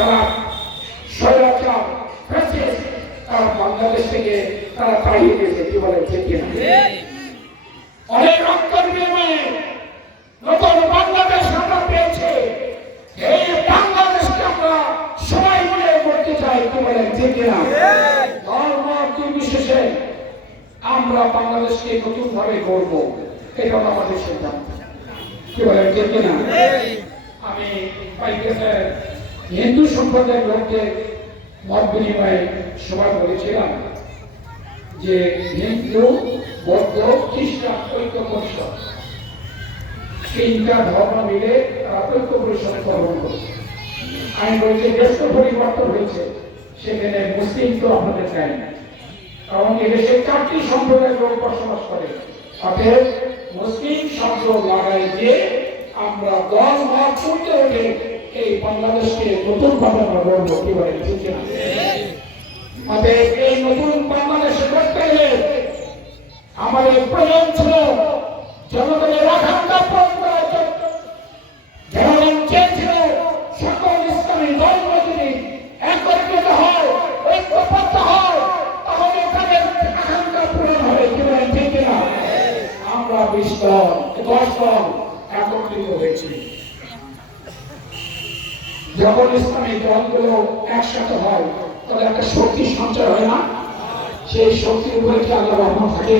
তারা স্বৈরাচার ফ্যাসিস্ট তারা বাংলাদেশ থেকে তারা তাড়িয়ে দিয়েছে। কি বলে ঠিক কিনা? অনেক রক্তের বিনিময়ে নতুন বাংলাদেশ আমরা পেয়েছি। এই বাংলাদেশকে আমরা সবাই মিলে করতে চাই। কি বলে ঠিক কিনা? ধর্ম নির্বিশেষে আমরা বাংলাদেশকে নতুন ভাবে গড়ব, এটা আমাদের সিদ্ধান্ত। কি বলে ঠিক কিনা? আমি হিন্দু সম্প্রদায়ের লোকদের মত বিনিময়ে সবাই বলেছিলাম যে হিন্দু, বৌদ্ধ, খ্রিস্টান ঐক্য পরিষদ, তিনটা ধর্ম মিলে তারা ঐক্য পরিষদ গঠন করেছে। আমি বলছি দেশ তো পরিবর্তন হয়েছে, সেখানে মুসলিম তো আপনাদের চাই না, কারণ এদেশে 4টি সম্প্রদায়ের লোক বসবাস করে। অতএব মুসলিম শব্দ লাগাই দিয়ে আমরা দল মত করতে হলে এই বাংলাদেশকে নতুন ভাবে আমরা গড়ব। কি বলে ঠিক না? অতএব এই নতুন বাংলাদেশে করতে হলে আমাদের প্রয়োজন ছিল জনগণের আকাঙ্ক্ষা পূরণ করার জন্য। জনগণ চেয়েছিল সকল ইসলামী দলগুলো যদি একত্রিত হয়, ঐক্যবদ্ধ হয়, তাহলে তাদের আকাঙ্ক্ষা পূরণ হবে। কি বলে ঠিক না? আমরা 20 দল 10 দল একত্রিত হয়েছি। যখন ইসলামী দলগুলো একসাথে হয় তাহলে একটা শক্তি সঞ্চয় হয় না? সেই শক্তির উপরে কি আল্লাহ রহমত থাকে?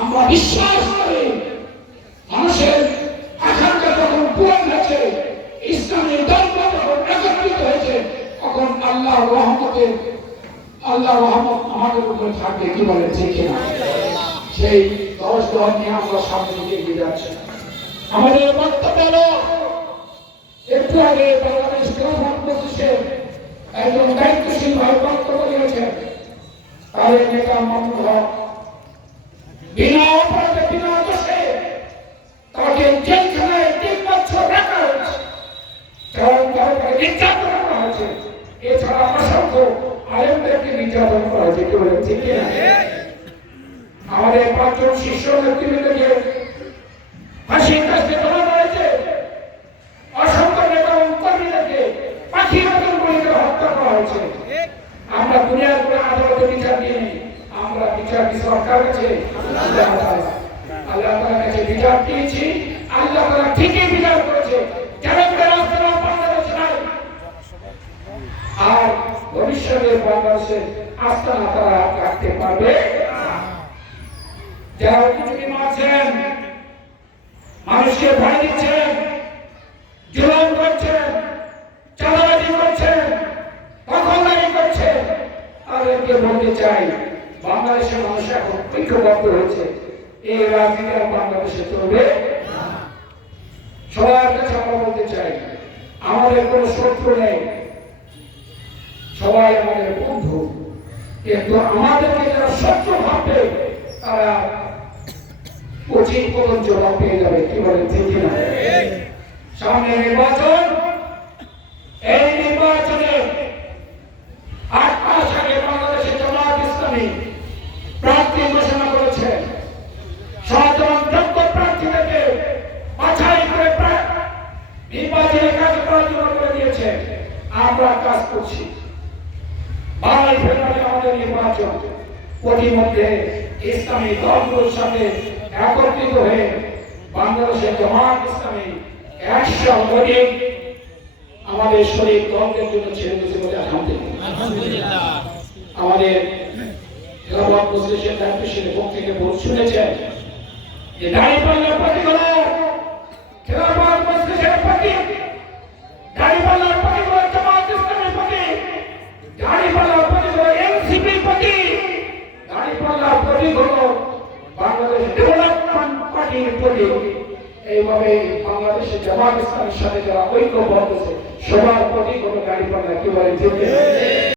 আমরা বিশ্বাস করি মানুষের আকাঙ্ক্ষা যখন পূরণ হয়েছে, ইসলামী দলগুলো যখন একত্রিত হয়েছে, তখন আল্লাহ রহমত আমাদের উপরে থাকবে। কি বলে ঠিক না? সেই 10 দল নিয়ে আমরা সামনে দিকে এগিয়ে যাচ্ছি। আমাদের বক্তব্য হলো, একটু আগে বাংলাদেশ খেলাফত মজলিসের একজন দায়িত্বশীল ভাই বক্তব্য দিয়েছেন। তাদের নেতা মামুনুল হক বিনা অপরাধে বিনা দোষে তাকে জেলখানায় 3 বছর রাখা হয়েছে, কারণ তাকে নির্যাতন করা হয়েছে। এছাড়া অসংখ্য আলেমদেরকে নির্যাতন করা হয়েছে। কি বলে ঠিক না? আমাদের 5 জন শীর্ষ নেতৃবৃন্দকে ফাঁসির কাছে তোলা হয়েছে। অসংখ্য নেতা এবং কর্মীদেরকে পাখির মতন করে হত্যা করা হয়েছে। আমরা দুনিয়ার কোনো আদালতে বিচার দিই, আমরা বিচার সরকার কাছে আল্লাহ তাআলার কাছে বিচার দিয়েছি। আল্লাহ তাআলা ঠিকই বিচার করেছে। যারা রাস্তা বাংলাদেশ নাই, আর ভবিষ্যতে বাংলাদেশে আস্তানা তারা রাখতে পারবে। যারা উপযোগী মারছেন, মানুষকে ভয় দিচ্ছেন, জুলুম করছেন, চাঁদাবাজি করছেন, দখলদারি করছেন, তাদেরকে বলতে চাই বাংলাদেশের মানুষ এখন ঐক্যবদ্ধ হয়েছে। এই রাজনীতি আর বাংলাদেশে চলবে না। সবার কাছে আমরা বলতে চাই আমাদের কোনো শত্রু নেই, সবাই আমাদের বন্ধু, কিন্তু আমাদেরকে যারা শত্রু ভাববে তারা উচিত মতন জবাব পেয়ে যাবে। কি বলেন ঠিক না? সামনে নির্বাচন, এই নির্বাচনে 8 মাস আগে বাংলাদেশে জামায়াত ইসলামী প্রার্থী ঘোষণা করেছে। 7 জন যোগ্য প্রার্থীদেরকে বাছাই করে নির্বাচনে কাজ করার জন্য করে দিয়েছে। আমরা কাজ করছি। 22 ফেব্রুয়ারি আমাদের নির্বাচন। প্রতিমধ্যে ইসলামী দলগুলোর সাথে একত্রিত হয়ে বাংলাদেশের জামায়াত ইসলামী 100 অধিক আমাদের শরীর দলদের জন্য ছেড়ে দিয়েছে বলে আলহামদুলিল্লাহ। আমাদের খেলাফত মজলিসের দায়িত্বশীল পক্ষ থেকে শুনেছেন যে দাঁড়িপাল্লার প্রতীক হলো খেলাফত মজলিসের প্রতীক, দাঁড়িপাল্লার প্রতীক হলো জামায়াত ইসলামীর প্রতীক, দাঁড়িপাল্লার প্রতীক হলো এনসিপির প্রতীক, দাঁড়িপাল্লার প্রতীক হলো বাংলাদেশ ডেভেলপমেন্ট পার্টির প্রতীক। এইভাবে বাংলাদেশের জামায়াত ইসলামীর সাথে যারা ঐক্যবদ্ধ সবার প্রতীক হলো দাঁড়িপাল্লা। কি বলে ঠিক?